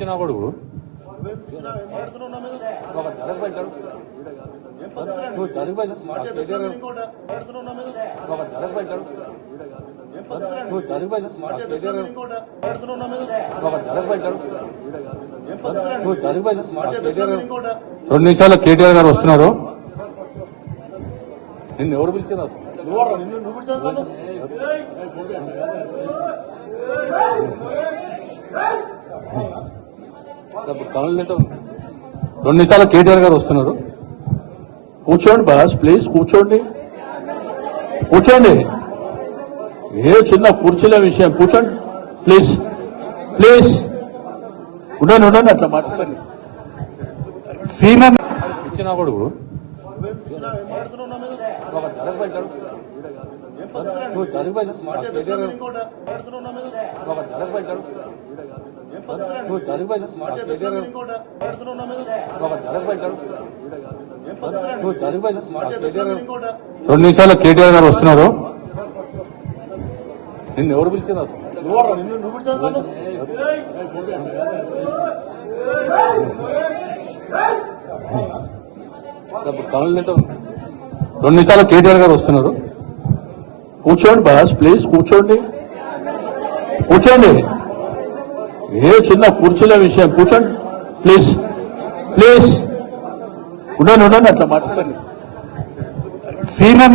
ఇచ్చిన కొడుకు నువ్వు జరిగిపోయి నువ్వు జరిగిపోయి నువ్వు జరిగిపోయి 2 నిమిషాలు కేటీఆర్ గారు వస్తున్నారు. నిన్ను ఎవరు పిలిచారు అసలు? తమిళ 2 నిమిషాలు కేటీఆర్ గారు వస్తున్నారు. కూర్చోండి బాస్, ప్లీజ్ కూర్చోండి, కూర్చోండి. ఏ చిన్న కుర్చీల విషయం, కూర్చోండి ప్లీజ్, ప్లీజ్. ఉండండి ఉండండి, అట్లా మాట్లాడండి. సీనియర్ ఇచ్చిన కొడుకు నువ్వు జరిగిపోయి నువ్వు జరిగిపోయి నువ్వు జరిగిపోయి 2 నిమిషాలు కేటీఆర్ గారు వస్తున్నారు. నిన్ను ఎవరు పిలిచారు అసలు? తమిళ 2 నిమిషాలు కేటీఆర్ గారు వస్తున్నారు. కూర్చోండి బాస్, ప్లీజ్ కూర్చోండి, కూర్చోండి. ఏ చిన్న కుర్చీల విషయం, కూర్చోండి ప్లీజ్, ప్లీజ్. ఉండండి ఉండండి, అట్లా మాట్లాడండి. సీనియర్